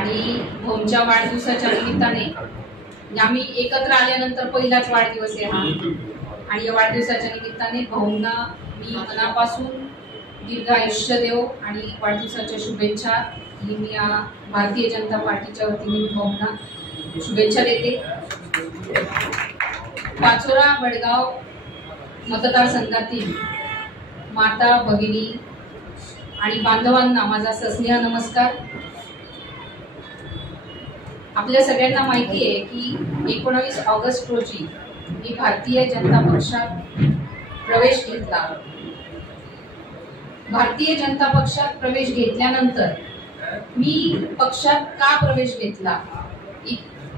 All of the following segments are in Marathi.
आणि भाऊंच्या वाढदिवसाच्या निमित्ताने आम्ही एकत्र आल्यानंतर पहिलाच वाढदिवस आहे हा, आणि या वाढदिवसाच्या निमित्ताने भाऊंना मी मनापासून दीर्घ आयुष्य देव आणि वाढदिवसाच्या शुभेच्छा ही मी भारतीय जनता पार्टीच्या वतीने भाऊंना शुभेच्छा देते। पाचोरा वडगाव मतदारसंघातील माता भगिनी आणि बांधवांना माझा सस्नेह नमस्कार। आपल्या सगळ्यांना माहिती आहे की 19 ऑगस्ट रोजी मी भारतीय जनता पक्षात प्रवेश घेतला। भारतीय जनता पक्षात प्रवेश घेतल्यानंतर मी पक्षात का प्रवेश घेतला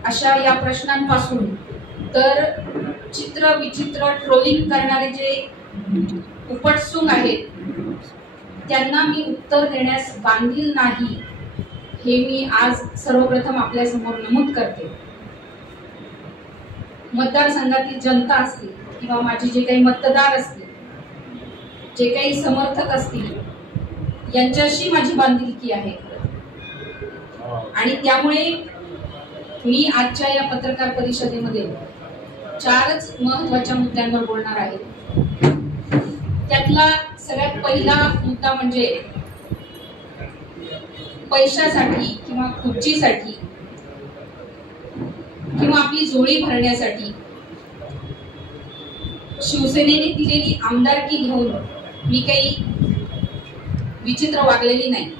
अशा या प्रश्नांपासून तर चित्र विचित्र ट्रोलिंग करणारे जे उपटसूंग आहेत त्यांना मी उत्तर देण्यास बांधील नाही हे मी आज सर्वप्रथम आपल्या समोर नमूद करते। मतदारसंघातील जनता असतील किंवा माझे जे काही मतदार असतील, जे काही समर्थक असतील, यांच्याशी माझी बांधिलकी आहे आणि त्यामुळे मी आजच्या या पत्रकार परिषदेमध्ये 4च महत्त्वाच्या मुद्द्यांवर बोलणार आहे। त्यातला सगळ्यात पहिला मुद्दा म्हणजे पैशासाठी किंवा खुर्चीसाठी किंवा आपली जोडी भरण्यासाठी शिवसेनेने दिलेली आमदारकी घेऊन मी काही विचित्र वागलेली नाही,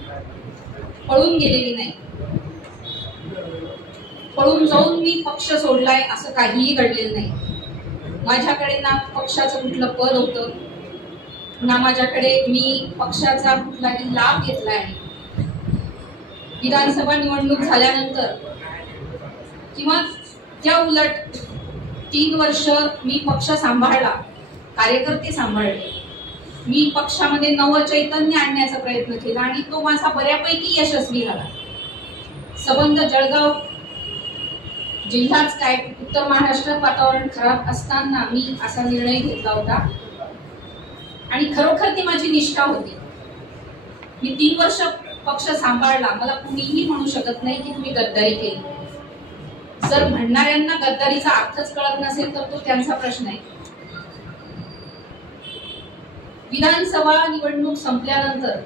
पळून गेलेली नाही, पळून जाऊन मी पक्ष सोडलाय असं काहीही घडलेलं नाही। माझ्याकडे ना पक्षाचं कुठलं पद होतं, ना माझ्याकडे मी पक्षाचा कुठलाही लाभ घेतला आहे। विधानसभा निवडणूक झाल्यानंतर किंवा त्या उलट 3 वर्ष मी पक्ष सांभाळला, कार्यकर्ते सांभाळले, मी पक्षामध्ये नवचैतन्य आणण्याचा प्रयत्न केला आणि तो माझा बऱ्यापैकी यशस्वी झाला। संबंध जळगाव जिल्हाच काय उत्तर महाराष्ट्रात वातावरण खराब असताना मी असा निर्णय घेतला होता आणि खरोखर ती माझी निष्ठा होती। मी 3 वर्ष पक्ष सांभाळला, मला कुणीही म्हणू शकत नाही की तुम्ही गद्दारी केली। जर म्हणणाऱ्यांना गद्दारीचा अर्थच कळत नसेल तर तो त्यांचा प्रश्न आहे। विधानसभा निवडणूक संपल्यानंतर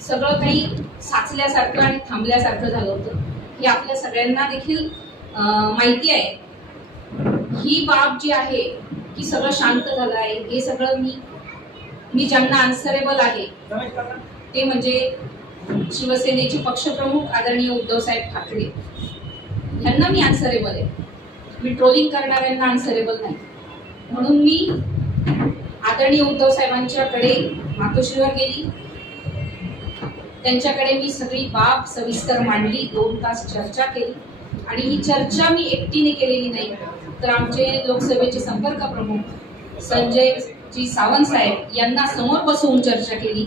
सगळं काही साचल्यासारखं आणि थांबल्यासारखं झालं होतं, हे आपल्या सगळ्यांना देखील माहिती आहे। ही बाब जी आहे की सगळं शांत झालं आहे, हे सगळं मी ज्यांना आन्सरेबल आहे ते म्हणजे शिवसेनेचे पक्षप्रमुख आदरणीय उद्धव साहेब ठाकरे यांना मी आन्सरेबल आहे। मी ट्रोलिंग करणाऱ्यांना आन्सरेबल नाही, म्हणून मी आदरणीय उद्धव साहेबांच्याकडे मातोश्रीवर गेली, त्यांच्याकडे मी सगळी बाब सविस्तर मांडली, 2 तास चर्चा केली आणि ही चर्चा मी एकटीने केलेली नाही तर आमचे लोकसभेचे संपर्क प्रमुख संजय जी सावंत साहेब यांना समोर बसवून चर्चा केली,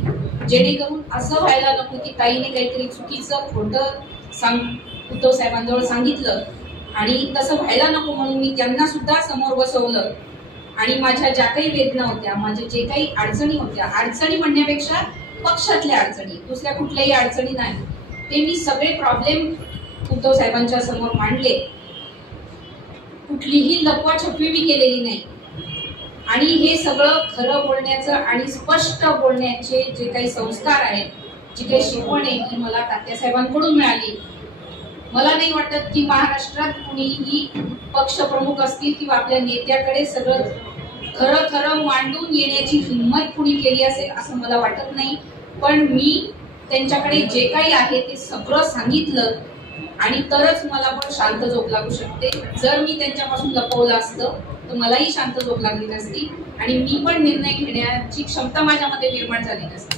जेणेकरून असं व्हायला नको की ताईने काहीतरी चुकीचं खोटं उद्धव साहेबांजवळ सांगितलं आणि तसं व्हायला नको म्हणून मी त्यांना सुद्धा समोर बसवलं आणि माझ्या ज्या काही वेदना होत्या, माझ्या जे काही अडचणी होत्या, अडचणी म्हणण्यापेक्षा पक्षातल्या अडचणी, दुसऱ्या कुठल्याही अडचणी नाही, ते मी सगळे प्रॉब्लेम उद्धव साहेबांच्या समोर मांडले। कुठलीही लपवाछपवी मी केलेली नाही आणि हे सगळं खरं बोलण्याचं आणि स्पष्ट बोलण्याचे जे काही संस्कार आहेत, जी काही शिकवण आहे ही मला तात्यासाहेबांकडून मिळाली। मला नाही वाटत की महाराष्ट्रात कुणीही पक्षप्रमुख असतील किंवा आपल्या नेत्याकडे सगळं खरं खरं मांडून येण्याची हिंमत कुणी केली असेल असं मला वाटत नाही, पण मी त्यांच्याकडे जे काही आहे ते सगळं सांगितलं आणि तरच मला पण शांत झोप लागू शकते। जर मी त्यांच्यापासून लपवलं असतं तर मलाही शांत झोप लागली नसती आणि मी पण निर्णय घेण्याची क्षमता माझ्यामध्ये निर्माण झाली नसती।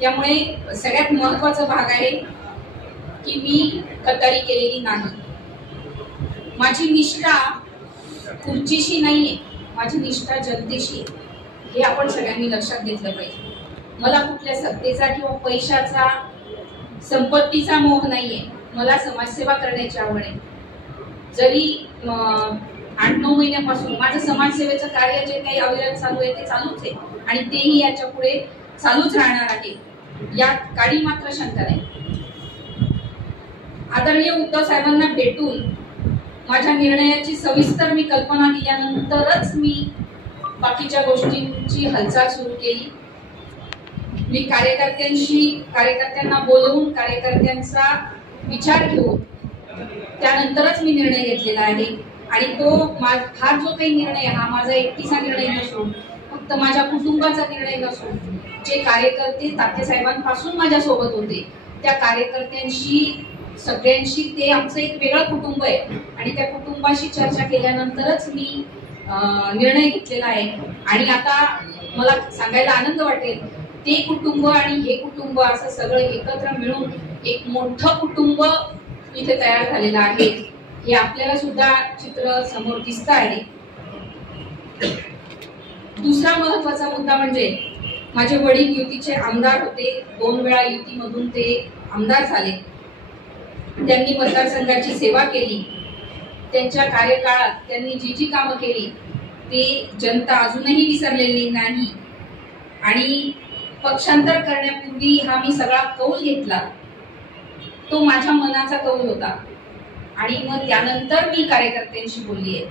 त्यामुळे सगळ्यात महत्त्वाचा भाग आहे की मी गद्दारी केलेली नाही। माझी निष्ठा खुर्चीशी नाहीये, माझी निष्ठा जनतेशी, हे आपण सगळ्यांनी लक्षात घेतलं पाहिजे। मला कुठल्या सत्तेचा किंवा पैशाचा संपत्तीचा मोह नाहीये, मला समाजसेवा करण्याची आवड आहे। जरी 8-9 महिन्यापासून माझं समाजसेवेचं कार्य जे काही अविरत चालू आहे ते चालूच आहे आणि तेही याच्या पुढे चालूच राहणार आहे, यात काडी मात्र शंका नाही। आदरणीय उद्धव साहेबांना भेटून माझ्या निर्णयाची सविस्तर मी कल्पना दिल्यानंतरच मी बाकीच्या गोष्टींची हालचाल सुरू केली. मी कार्यकर्त्यांना बोलवून कार्यकर्त्यांचा विचार घेऊन त्यानंतरच मी निर्णय घेतलेला आहे. आणि तो हा जो काही निर्णय हा माझा एकटीचा निर्णय नसून फक्त माझ्या कुटुंबाचा निर्णय नसून जे कार्यकर्ते तात्यासाहेबांपासून माझ्या सोबत होते त्या कार्यकर्त्यांशी सगळ्यांशी ते आमचं एक वेगळं कुटुंब आहे आणि त्या कुटुंबाशी चर्चा केल्यानंतरच मी निर्णय घेतलेला आहे. आणि आता मला सांगायला आनंद वाटेल ते कुटुंब आणि हे कुटुंब असं सगळं एकत्र मिळून एक मोठं कुटुंब इथे तयार झालेलं आहे. हे आपल्याला सुद्धा चित्र समोर दिसत आहे. दुसरा महत्वाचा मुद्दा म्हणजे माझे वडील युतीचे आमदार होते. 2 वेळा युतीमधून ते आमदार झाले. त्यांनी मतदारसंघाची सेवा केली. त्यांच्या कार्यकाळात त्यांनी जी कामं केली ते जनता अजूनही विसरलेली नाही. आणि पक्षांतर करण्यापूर्वी हा मी सगळा कौल घेतला तो माझ्या मनाचा कौल होता. आणि मग त्यानंतर मी कार्यकर्त्यांशी बोलली आहे.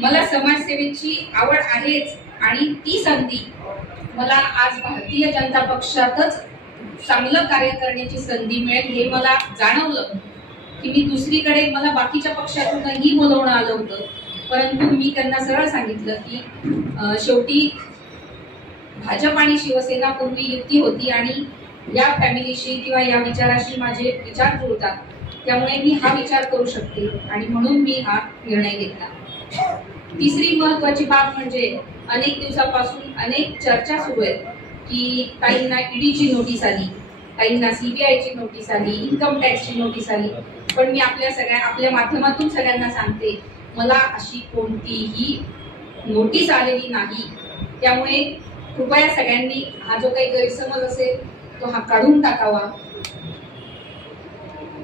मला समाजसेवेची आवड आहेच आणि ती संधी मला आज भारतीय जनता पक्षातच चांगलं कार्य करण्याची संधी मिळेल हे मला जाणवलं की मी दुसरीकडे मला बाकीच्या पक्षातूनही बोलवणं आलं होतं. परंतु मी त्यांना सरळ सांगितलं की शेवटी भाजप आणि शिवसेना पूर्वी युती होती आणि या फॅमिलीशी किंवा या विचाराशी माझे विचार जुळतात. त्यामुळे मी हा विचार करू शकते आणि म्हणून मी हा निर्णय घेतला. तिसरी महत्वाची बाब म्हणजे अनेक दिवसापासून अनेक चर्चा सुरू आहेत की काहींना ईडीची नोटीस आली, काहींना सीबीआयची नोटीस आली, इन्कम टॅक्सची नोटीस आली. पण मी आपल्या माध्यमातून सगळ्यांना सांगते मला अशी कोणतीही नोटीस आलेली नाही. त्यामुळे कृपया सगळ्यांनी हा जो काही गैरसमज असेल तो हा काढून टाकावा.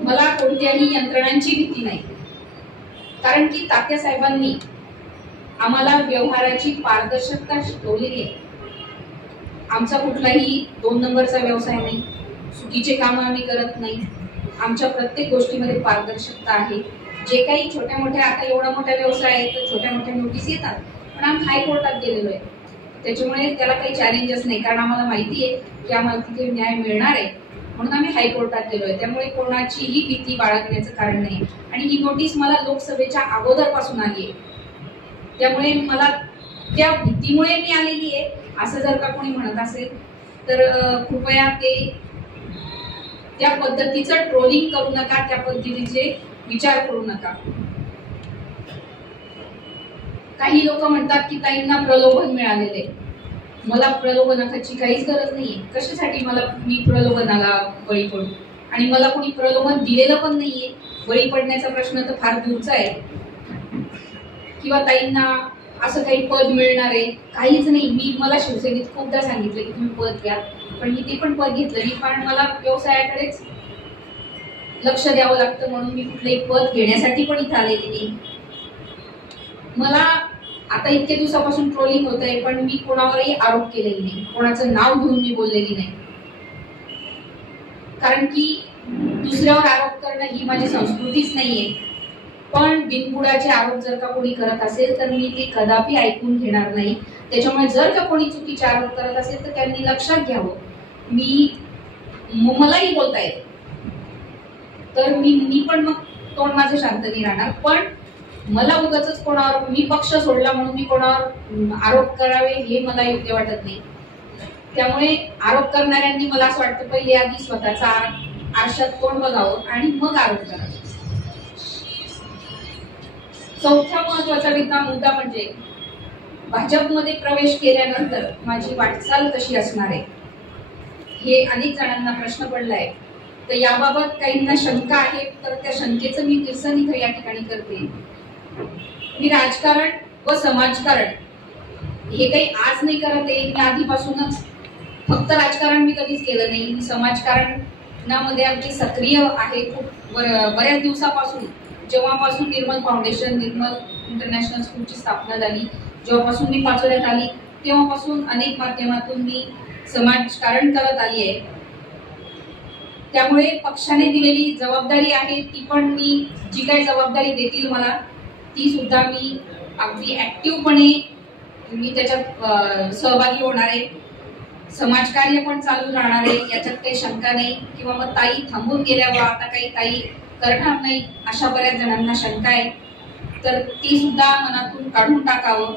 मला कोणत्याही यंत्रणांची भीती नाही. कारण की तात्यासाहेबांनी आम्हाला व्यवहाराची पारदर्शकता शिकवलेली आहे. आमचा कुठलाही 2 नंबरचा व्यवसाय नाही, चुकीचे काम आम्ही करत नाही. आमच्या प्रत्येक गोष्टीमध्ये पारदर्शकता आहे. जे काही छोट्या मोठ्या आता एवढा मोठा व्यवसाय आहे तर छोट्या मोठ्या नोटीस येतात. पण आम्ही हायकोर्टात गेलेलो आहे त्याच्यामुळे त्याला काही चॅलेंजेस नाही. कारण आम्हाला माहिती आहे की आम्हाला तिथे न्याय मिळणार आहे म्हणून आम्ही हायकोर्टात गेलोय. त्यामुळे कोणाचीही भीती बाळगण्याचं कारण नाही. आणि ही नोटीस मला लोकसभेच्या अगोदरपासून आली आहे. त्यामुळे मला त्या भीतीमुळे मी आलेली आहे असं जर का कोणी म्हणत असेल तर कृपया ते त्या पद्धतीचं ट्रोलिंग करू नका, त्या पद्धतीचे विचार करू नका. काही लोक म्हणतात की ताईंना प्रलोभन मिळालेले. मला प्रलोभनाची काहीच गरज नाहीये. कशासाठी मी प्रलोभनाला बळी पडू? आणि मला कोणी प्रलोभन दिलेलं पण नाहीये. बळी पडण्याचा प्रश्न तर फार दूरचा आहे. किंवा ताईंना असं काही पद मिळणार आहे काहीच नाही. मला शिवसेनेत खूपदा सांगितलं की तुम्ही पद घ्या, पण मी ते पण पद घेतलं नाही. कारण मला व्यवसायाकडेच लक्ष द्यावं लागतं म्हणून मी कुठलंही पद घेण्यासाठी पण इथे आलेली नाही. मला आता इतक्या दिवसापासून ट्रोलिंग होत आहे पण मी कोणावरही आरोप केलेले नाही, कोणाचं नाव घेऊन मी बोललेली नाही. कारण की दुसऱ्यावर आरोप करणं ही माझी संस्कृतीच नाहीये. पण बिनबुडाचे आरोप जर का कोणी करत असेल तर मी ते कदापि ऐकून घेणार नाही. त्याच्यामुळे जर का कोणी चुकीचे आरोप करत असेल तर त्यांनी लक्षात घ्यावं. मलाही बोलता येत तर मी पण मग तोंड माझं शांत नाही राहणार. पण मला उगाचच कोणावर मी पक्ष सोडला म्हणून मी कोणावर आरोप करावे हे मला योग्य वाटत नाही. त्यामुळे आरोप करणाऱ्यांनी मला असं वाटतं पहिले आधी स्वतःचा आरशात तोंड बघावं आणि मग आरोप करावे. चौथा महत्वाचा मुद्दा म्हणजे भाजपमध्ये प्रवेश केल्यानंतर माझी वाटचाल कशी असणार आहे हे अनेक जणांना प्रश्न पडलाय. तर याबाबत काहींना शंका आहे तर त्या शंकेचं मी निरसन इथं या ठिकाणी करते. मी राजकारण व समाजकारण हे काही आज नाही करत आहे. मी आधीपासूनच फक्त राजकारण मी कधीच केलं नाही. मी समाजकारणामध्ये आमची सक्रिय आहे खूप बऱ्याच दिवसापासून. जेव्हापासून निर्मल फाउंडेशन, निर्मल इंटरनॅशनल स्कूलची स्थापना झाली, जेव्हापासून मी पाचोऱ्यात आली तेव्हापासून अनेक माध्यमातून मी समाजकारण करत आली आहे. त्यामुळे पक्षाने दिलेली जबाबदारी आहे ती पण मी जी काही जबाबदारी देतील मला ती सुद्धा मी अगदी ऍक्टिव्हपणे मी त्याच्यात सहभागी होणार आहे. समाजकार्य पण चालू राहणार आहे, याच्यात काही शंका नाही. किंवा मग ताई थांबून गेल्यावर आता काही ताई करणार नाही अशा बऱ्याच जणांना शंका आहे, तर ती सुद्धा मनातून काढून टाकावं.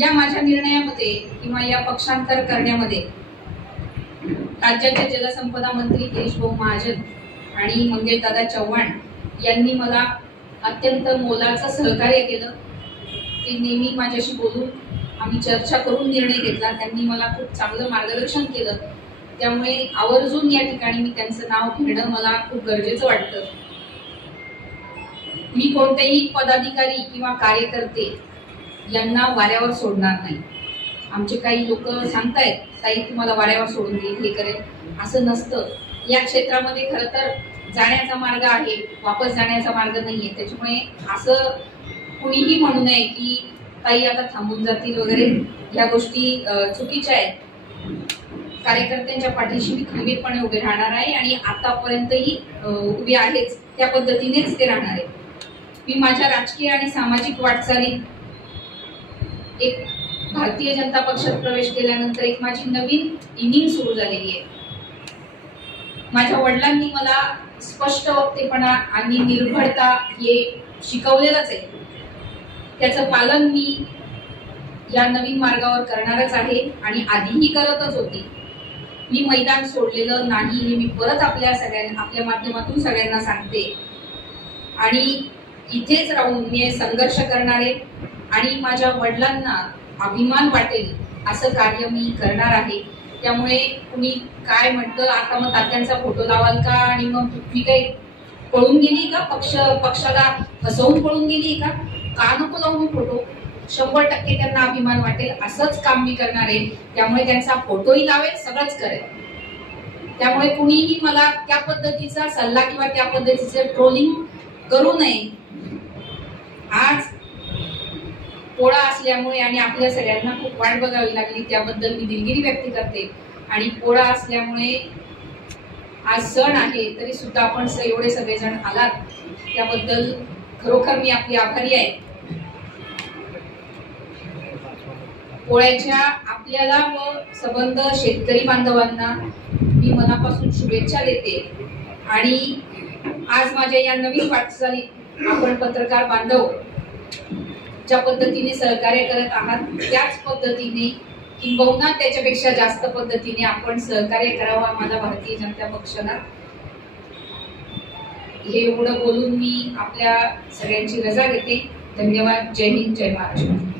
या माझ्या निर्णयामध्ये किंवा या पक्षांतर करण्यामध्ये राज्याचे जलसंपदा मंत्री गिरीश भाऊ महाजन आणि मंगेशदादा चव्हाण यांनी मला अत्यंत मोलाचं सहकार्य केलं. ते नेहमी माझ्याशी बोलून आम्ही चर्चा करून निर्णय घेतला. त्यांनी मला खूप चांगलं मार्गदर्शन केलं. त्यामुळे आवर्जून या ठिकाणी मी त्यांचं नाव घेणं मला खूप गरजेचं वाटतं. मी कोणतेही पदाधिकारी किंवा कार्यकर्ते यांना वाऱ्यावर सोडणार नाही. आमचे काही लोक सांगतायत ताई तुम्हाला वाऱ्यावर सोडून देईल, हे करेल, असं नसतं. या क्षेत्रामध्ये खरं तर जाण्याचा मार्ग आहे, वापस जाण्याचा मार्ग नाहीये. त्याच्यामुळे असं कुणीही म्हणू नये की ताई आता थांबून जातील वगैरे, ह्या गोष्टी चुकीच्या आहेत. कार्यकर्त्यांच्या पाठीशी मी खंबीरपणे उभे राहणार आहे आणि आतापर्यंतही उभी आहेच, त्या पद्धतीनेच ते राहणार आहे. मी माझ्या राजकीय आणि सामाजिक वाटचालीत एक भारतीय जनता पक्षात प्रवेश केल्यानंतर एक माझी नवीन इनिंग सुरू झालेली आहे. माझ्या वडिलांनी मला स्पष्ट वक्तेपणा आणि निर्भयता हे शिकवलेलंच आहे. त्याचं पालन मी या नवीन मार्गावर करणारच आहे आणि आधीही करतच होती. मी मैदान सोडलेलं नाही हे मी परत आपल्या माध्यमातून सगळ्यांना सांगते. आणि इथेच राहून मी संघर्ष करणारे आणि माझ्या वडिलांना अभिमान वाटेल असं कार्य मी करणार आहे. त्यामुळे कुणी काय म्हणतं आता मग तात्यांचा फोटो लावाल का आणि मग मी काही पळून गेली का, पक्षाला फसवून पळून गेली का नको लावू मी फोटो. 100% त्यांना अभिमान वाटेल असंच काम मी करणार आहे. त्यामुळे त्यांचा फोटोही लावेल, सगळंच करेल. त्यामुळे कुणीही मला त्या पद्धतीचा सल्ला किंवा त्या पद्धतीचे ट्रोलिंग करू नये. आज पोळा असल्यामुळे आणि आपल्या सगळ्यांना खूप वाट बघावी लागली त्याबद्दल मी दिलगिरी व्यक्त करते. आणि पोळा असल्यामुळे आज सण आहे तरी सुद्धा आपण एवढे सगळेजण आलात त्याबद्दल खरोखर मी आपली आभारी आहे. पोळ्याच्या आपल्याला व संबंध शेतकरी बांधवांना मी मनापासून शुभेच्छा देते. आणि आज माझ्या या नवीन वाटचालीत आपण पत्रकार बांधव ज्या पद्धतीने सहकार्य करत आहात त्याच पद्धतीने किंबहुना त्याच्यापेक्षा जास्त पद्धतीने आपण सहकार्य करावं माझ्या भारतीय जनता पक्षाला. हे एवढं बोलून मी आपल्या सगळ्यांची रजा घेते. धन्यवाद. जय हिंद, जय महाराष्ट्र.